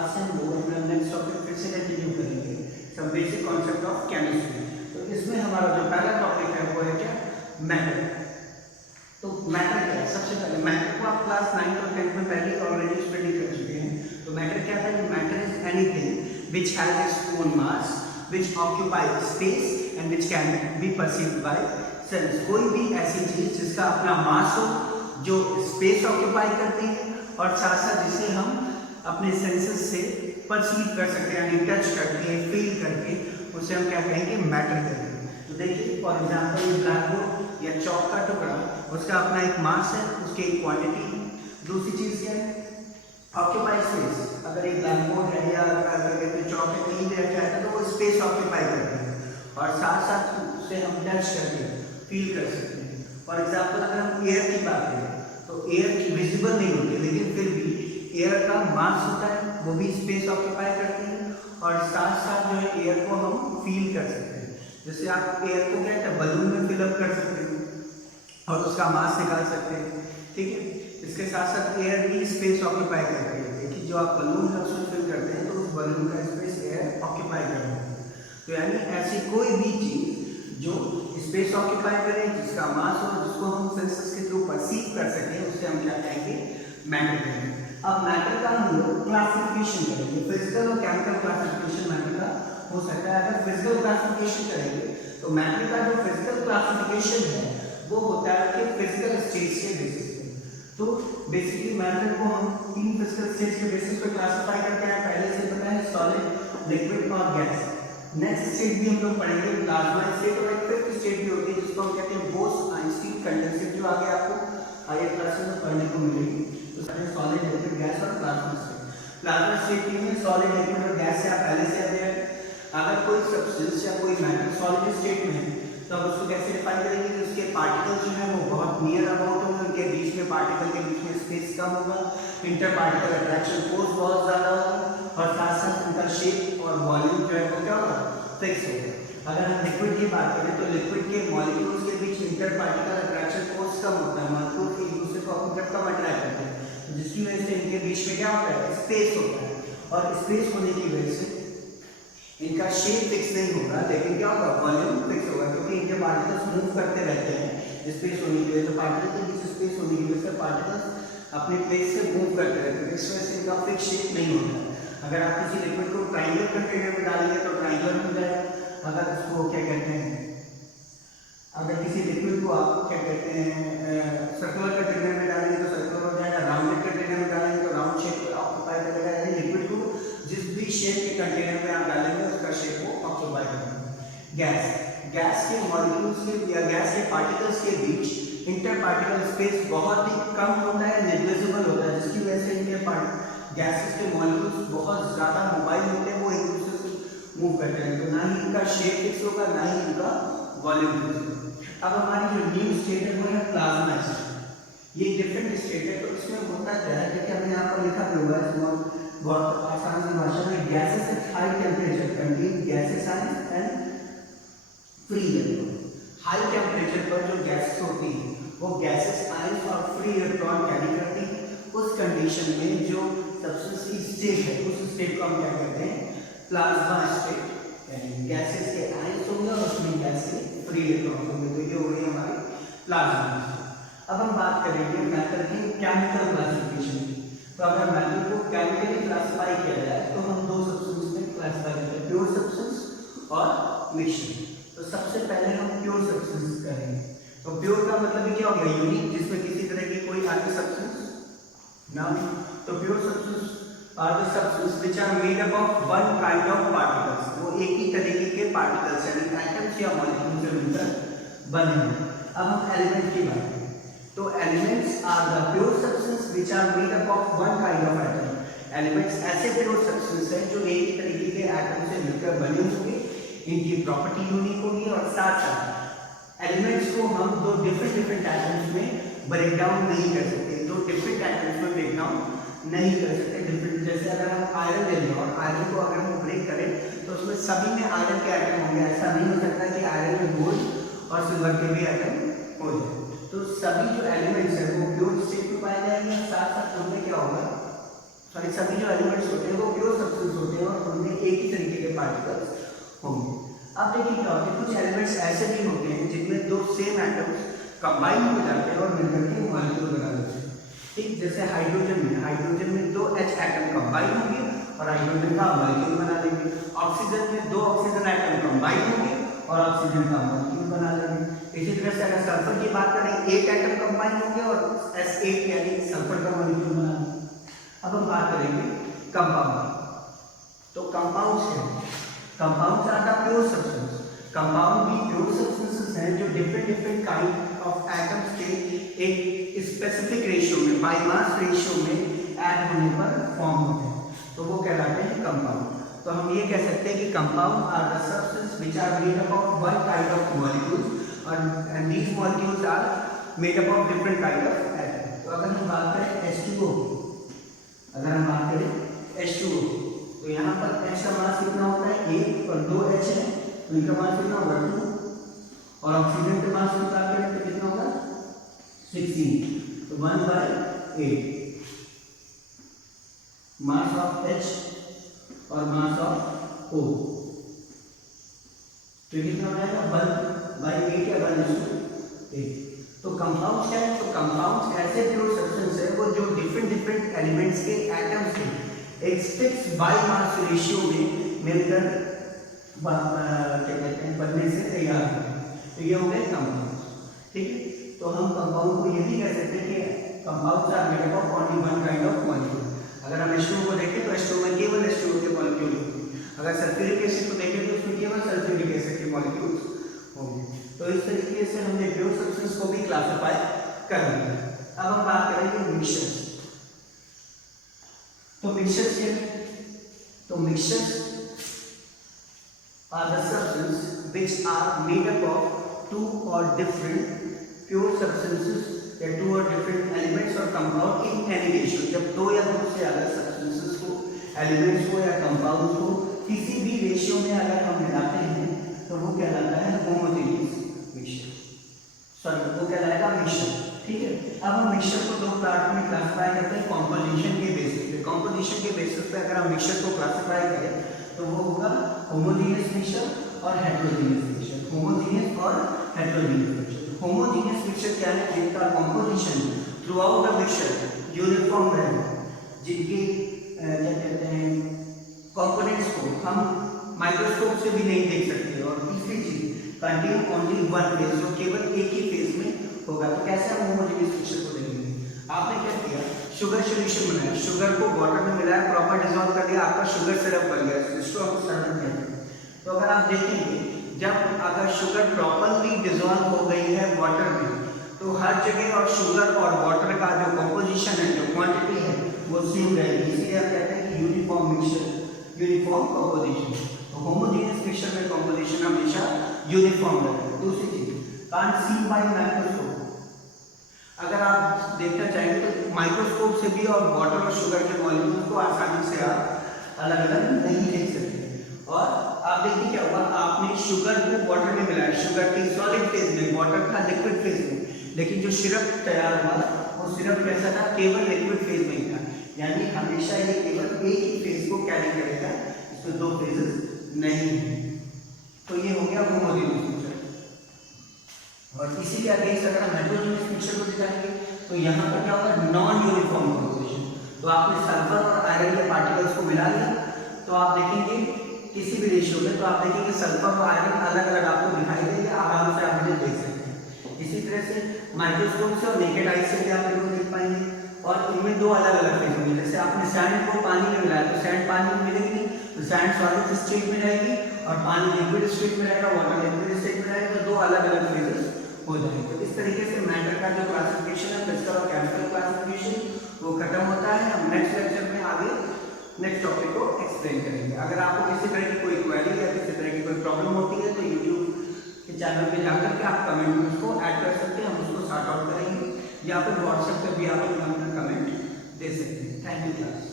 Class है वो हम नेक्स्ट टॉपिक फिर से कंटिन्यू करेंगे, some basic concept of chemistry. तो इसमें हमारा जो पहला टॉपिक है वो है क्या, मैटर। तो मैटर क्या है? सबसे पहले मैटर को आप क्लास 9 और 10 में पहले ऑलरेडी स्टडी कर चुके हैं। तो मैटर क्या है? Matter is anything which has its own mass, which occupies space and which can be perceived bye sense. कोई भी ऐसी चीज जिसका अपना मास हो, जो स्पेस ऑक्यूपाई करती है और साथ साथ जिसे हम अपने सेंसेस से परसीव कर सकते हैं, यानी टच करके फील करके, उसे हम क्या कहेंगे, मैटर कहेंगे। तो देखिए फॉर एग्जांपल ये ब्लैक बोर्ड या चौक का टुकड़ा, उसका अपना एक मास है, उसकी एक क्वांटिटी। दूसरी चीज क्या है, ऑक्यूपाई स्पेस। अगर एक ब्लैक बोर्ड है या चौक है कहीं भी रखा है तो वो स्पेस ऑक्यूपाई करती है और साथ साथ उसे हम टच करके फील कर सकते हैं। फॉर एग्जाम्पल अगर हम एयर की बात करें तो एयर विजिबल नहीं होती, लेकिन फिर भी एयर का मास होता है, वो भी स्पेस ऑक्यूपाई करती है और साथ साथ जो है एयर को हम फील कर सकते हैं। जैसे आप एयर को क्या है बलून में फिलअप कर सकते हैं और उसका मास निकाल सकते हैं, ठीक है। इसके साथ साथ एयर भी स्पेस ऑक्यूपाई करती है। देखिए जो आप बलून है उसमें फिल करते हैं तो उस बलून का स्पेस एयर ऑक्यूपाई करती है। तो यानी ऐसी कोई भी चीज जो स्पेस ऑक्यूपाई करे, जिसका मास हो, जिसको हम सेंसेस के थ्रू परसीव कर सकें, उससे हम क्या कहेंगे, मैटर कहेंगे। अब मैटर का हम लोग क्लासिफिकेशन करेंगे, फिजिकल और केमिकल क्लासिफिकेशन मैटर का हो सकता है। अगर फिजिकल क्लासिफिकेशन करेंगे तो मैटर का जो फिजिकल क्लासिफिकेशन है वो होता है कि फिजिकल स्टेज के बेसिस पे। तो बेसिकली मैटर को हम 3 फिजिकल स्टेज के बेसिस पे क्लासिफाई करते हैं। पहले से पता है सॉलिड, लिक्विड और गैस। नेक्स्ट स्टेज भी हम लोग पढ़ेंगे प्लाज्मा स्टेट, और एक फिफ्थ स्टेट भी होती है जिसको हम कहते हैं बोस-आइंस्टीन कंडेंसेट, जो आगे आपको हायर क्लासेस में पढ़ने को मिलेगी। तो सॉलिड, लिक्विड, गैस और प्लाज्मा स्टेट। प्लाज्मा स्टेट में सॉलिड, लिक्विड और गैस से आप पहले से अध्ययन। अगर कोई सब्सटेंस या कोई मैटर सॉलिड स्टेट में है तो अब उसको कैसे डिफाइन करेंगे कि उसके पार्टिकल्स जो है वो बहुत नियर अबाउट होंगे, उनके बीच में पार्टिकल के बीच में स्पेस कम होगा, इंटर पार्टिकल अट्रैक्शन फोर्स बहुत ज्यादा होगा और साथ साथ उनका शेप और वॉल्यूम जो है वो क्या होगा, फिक्स होगा। अगर हम लिक्विड की बात करें तो लिक्विड के मॉलिक्यूल्स के बीच इंटर पार्टिकल अट्रैक्शन फोर्स कम होता है, मॉलिक्यूल एक दूसरे को अपनी तरफ कम अट्रैक्ट करते हैं, जिसकी वजह से इनके बीच में क्या होता है, स्पेस होता है। और स्पेस होने की वजह से इनका शेप फिक्स नहीं होगा, लेकिन क्या होगा, वॉल्यूम फिक्स होगा, क्योंकि इनके पार्टिकल्स मूव करते रहते हैं स्पेस होने की वजह से। पार्टिकल के बीच स्पेस होने की वजह से पार्टिकल्स अपने प्लेस से मूव करते रहते हैं, इस वजह से इनका फिक्स शेप नहीं होता। अगर आप किसी लिक्विड को ट्रायंगल कंटेनर में डालेंगे तो ट्रायंगल हो जाएगा। अगर उसको क्या कहते हैं, अगर किसी लिक्विड को आप क्या कहते हैं सर्कुलर कंटेनर में डालेंगे तो सर्कुलर हो जाएगा, राउंडेड कंटेनर में डालेंगे तो राउंड शेप ऑक्यूपाई करेगा। यानी लिक्विड को जिस भी शेप के कंटेनर में आप डालेंगे उसका शेप वो ऑक्यूपाई करेगा। गैस के मॉलिक्यूल्स के या गैस के पार्टिकल्स के बीच इंटर पार्टिकल स्पेस बहुत ही कम होता है, नेग्लिजिबल होता है, जिसकी वजह से इनके गैसेस के मॉलिक्यूल्स बहुत ज्यादा मोबाइल होते हैं, वो एक दूसरे से मूव करते हैं, तो ना ही इनका शेप फिक्स होगा ना ही इनका वॉल्यूम फिक्स होगा। अब हमारी जो न्यू स्टेट है वो है प्लाज्मा स्टेट। ये डिफरेंट स्टेट है। तो इसमें होता क्या है, देखिए हमने यहाँ पर लिखा भी हुआ है बहुत आसान सी भाषा में, gases at high temperature contain gases ions and free electron. High temperature पर जो गैसेस होती है वो गैसेस आयंस और फ्री इलेक्ट्रॉन कैरी करती है। उस कंडीशन में जो सब्सटेंस की स्टेट है उस स्टेट को हम क्या कहते हैं, प्लाज्मा स्टेट। यानी गैसेस के आयंस होंगे और उसमें गैस के फ्री इलेक्ट्रॉन होंगे, तो ये हो गई हमारी प्लाज्मा स्टेट। अब हम बात करेंगे मैटर की केमिकल क्लासिफिकेशन की। तो अगर मैटर को केमिकली क्लासिफाई किया जाए तो हम 2 सब्सटेंस में क्लासिफाई करते हैं, प्योर सब्सटेंस और मिक्सचर। तो सबसे पहले हम प्योर सब्सटेंस करेंगे। तो प्योर का मतलब क्या हो गया, यूनिक, जिसमें किसी तरह की कोई अन्य सब्सटेंस ना। तो pure substance are the substance which are made up of one kind of particles. वो एक ही तरीके के पार्टिकल्स यानी एटम्स या मॉलिक्यूल्स से मिलकर बने हैं। अब हम एलिमेंट की बात करें तो elements are the pure substance which are made up of one kind of atom. Elements ऐसे प्योर सब्सटेंस हैं जो एक ही तरीके के एटम से मिलकर बने होंगे, इनकी प्रॉपर्टी यूनिक होगी और साथ साथ एलिमेंट्स को हम 2 डिफरेंट एटम्स में ब्रेक डाउन नहीं कर सकते, 2 डिफरेंट एटम्स में ब्रेक डाउन नहीं कर सकते। डिफरेंट, जैसे अगर हम आयरन ले लें और आयरन को अगर हम ब्रेक करें तो उसमें सभी में आयरन के एटम होंगे। ऐसा नहीं हो सकता कि आयरन में गोल्ड और सिल्वर के भी एटम हो जाए। तो सभी जो एलिमेंट्स हैं वो प्योर स्टेट में पाए जाएंगे, साथ साथ उनमें क्या होगा, सॉरी सभी जो एलिमेंट्स होते हैं वो प्योर सब्सटेंस होते हैं और उनमें एक ही तरीके के पार्टिकल्स होंगे। अब देखिए क्या होता है, कुछ एलिमेंट्स ऐसे भी होते हैं जिनमें दो सेम एटम्स कंबाइन हो जाते हैं और मिलकर के मॉलिक्यूल बना देते हैं। ठीक, जैसे हाइड्रोजन में दो H एटम कंबाइन होंगे और हाइड्रोजन का मॉलिक्यूल बना लेंगे। ऑक्सीजन में दो ऑक्सीजन एटम कंबाइन होंगे और ऑक्सीजन का मॉलिक्यूल बना लेंगे। इसी तरह से अगर सल्फर की बात करें, एक एटम कंबाइन होंगे और S8 यानी सल्फर का मॉलिक्यूल बना लेंगे। अब हम बात करेंगे कंपाउंड। तो कंपाउंड्स हैं, compounds are the pure substance. Compound भी प्योर सब्सटेंसेस हैं जो डिफरेंट काइंड ऑफ एटम्स के एक स्पेसिफिक रेशियो में, बाय मास रेशियो में ऐड होने पर फॉर्म होते हैं, तो वो कहलाते हैं कंपाउंड। तो हम ये कह सकते हैं कि compound are the substance which are made up of one kind of molecules and these molecules are made up of different kind of atom. तो अगर हम बात करें H2O, अगर हम बात करें H2O, तो यहाँ पर H का मास कितना होता है 1 और 2 H है, तो इनका मास कितना होगा 2, और ऑक्सीजन का मास निकाल करें तो कितना होगा 16, तो 1/8 मास ऑफ H और मास ऑफ O, तो कितना हो जाएगा 1/8 या 1:8। तो कंपाउंड्स क्या है, तो कंपाउंड्स ऐसे प्योर सब्सटेंस है वो जो डिफरेंट एलिमेंट्स के एटम्स के एक फिक्स बाय मास रेशियो में मिलकर क्या कहते हैं बनने से तैयार होते हैं, तो ये हो गए कंपाउंड्स। ठीक है, तो हम कंपाउंड को ये भी कह सकते हैं कि compounds are made up of only one kind of molecule. अगर हम H2O को देखें तो H2O में केवल H2O के मॉलिक्यूल होंगे, अगर सल्फ्यूरिक एसिड को देखें तो उसमें केवल सल्फ्यूरिक एसिड के मॉलिक्यूल्स होंगे। तो इस तरीके से हमने प्योर सब्सटेंस को भी क्लासिफाई कर लिया। अब हम बात करेंगे मिक्सचर्स। तो मिक्सचर्स क्या है, तो mixtures are the substance which are made up of two और डिफरेंट प्योर सब्सटेंसेस या टू और डिफरेंट एलिमेंट्स और कंपाउंड इन एनी रेशियो। जब दो या दो से ज्यादा सब्सटेंसेस को, एलिमेंट्स को या कंपाउंड्स को किसी भी रेशियो में अगर हम मिलाते हैं तो वो कहलाता है होमोजेनियस मिक्सचर, सॉरी वो कहलाएगा मिक्सचर। ठीक है, अब हम मिक्सचर को दो पार्ट में क्लासिफाई करते हैं कंपोजिशन के बेसिस पे। कंपोजिशन के बेसिस पे अगर हम मिक्सचर को क्लासिफाई करें तो वो होगा होमोजेनियस मिक्सचर और हेटेरोजेनियस मिक्सचर। होमोजेनियस और हेटेरोजेनियस मिक्सचर। होमोजेनियस मिक्सचर क्या है, जिनका composition through out the mixture uniform रहेगा, जिनके क्या कहते हैं कंपोनेंट्स को हम माइक्रोस्कोप से भी नहीं देख सकते, और तीसरी चीज कंटेन ओनली वन फेज, जो केवल एक ही फेज में होगा। तो कैसे हम होमोजेनियस मिक्सचर को देखेंगे, आपने क्या किया, शुगर सॉल्यूशन बनाया, शुगर को वाटर में मिलाया, प्रॉपर डिसॉल्व कर दिया, आपका शुगर सिरप बन गया, इसको हम सिरप कहते हैं। तो अगर आप देखेंगे जब अगर शुगर प्रॉपरली डिसॉल्व हो गई है वाटर में, तो हर जगह और शुगर और वाटर का जो कंपोजिशन है, जो क्वांटिटी है, वो सेम रहेगी। इसलिए आप कहते हैं कि यूनिफॉर्म मिक्सचर, यूनिफॉर्म कंपोजिशन। तो होमोजेनियस मिक्सचर में कंपोजिशन हमेशा यूनिफॉर्म रहेगा। दूसरी चीज कांट सी बाय माइक्रोस्कोप, अगर आप देखना चाहेंगे तो माइक्रोस्कोप से भी और वाटर और शुगर के मॉलिक्यूल को आसानी से आप अलग अलग नहीं देख सकते। और आप देखिए क्या हुआ, आपने शुगर को वाटर में मिलाया, शुगर थी सॉलिड फेज में, वाटर था लिक्विड फेज में, लेकिन जो सिरप तैयार हुआ वो सिरप कैसा था, केवल लिक्विड फेज में ही था। यानी हमेशा ये केवल एक ही फेज को कैरी करेगा, इसमें दो फेजेस नहीं है। तो ये हो गया होमोजेनियस मिक्सचर। और इसी के अगेंस्ट अगर हम हेटेरोजेनियस मिक्सचर को दिखाएंगे तो यहाँ पर क्या होगा, नॉन यूनिफॉर्म कंपोजिशन। तो आपने सल्फर और आयरन के पार्टिकल्स को मिला लिया, तो आप देखेंगे किसी भी रेशियो में, तो आप देखेंगे सल्फर और आयरन अलग अलग आपको दिखाई देंगे, आराम से आप इन्हें देख सकते हैं। इसी तरह से माइक्रोस्कोप से और नेकेड आई से भी आप इनको देख पाएंगे, और इनमें दो अलग अलग फेज होंगे। जैसे आपने सैंड को पानी में मिलाया तो सैंड पानी में मिलेगी, तो सैंड सॉलिड स्टेट में रहेगी, और पानी लिक्विड स्टेट में रहेगा, वाटर लिक्विड स्टेट में रहेगा, तो दो अलग अलग फेजेस हो जाएंगे। तो इस तरीके से मैटर का जो क्लासिफिकेशन है, फिजिकल और केमिकल क्लासिफिकेशन, वो खत्म होता है। हम नेक्स्ट लेक्चर में आगे नेक्स्ट टॉपिक को एक्सप्लेन करेंगे। अगर आपको किसी तरह की कोई क्वेरी या किसी तरह की कोई प्रॉब्लम होती है तो यूट्यूब के चैनल पे जाकर के आप कमेंट में उसको ऐड कर सकते हैं, हम उसको सॉर्ट आउट करेंगे, या फिर व्हाट्सएप पे भी आप अपना कमेंट दे सकते हैं। Thank you class.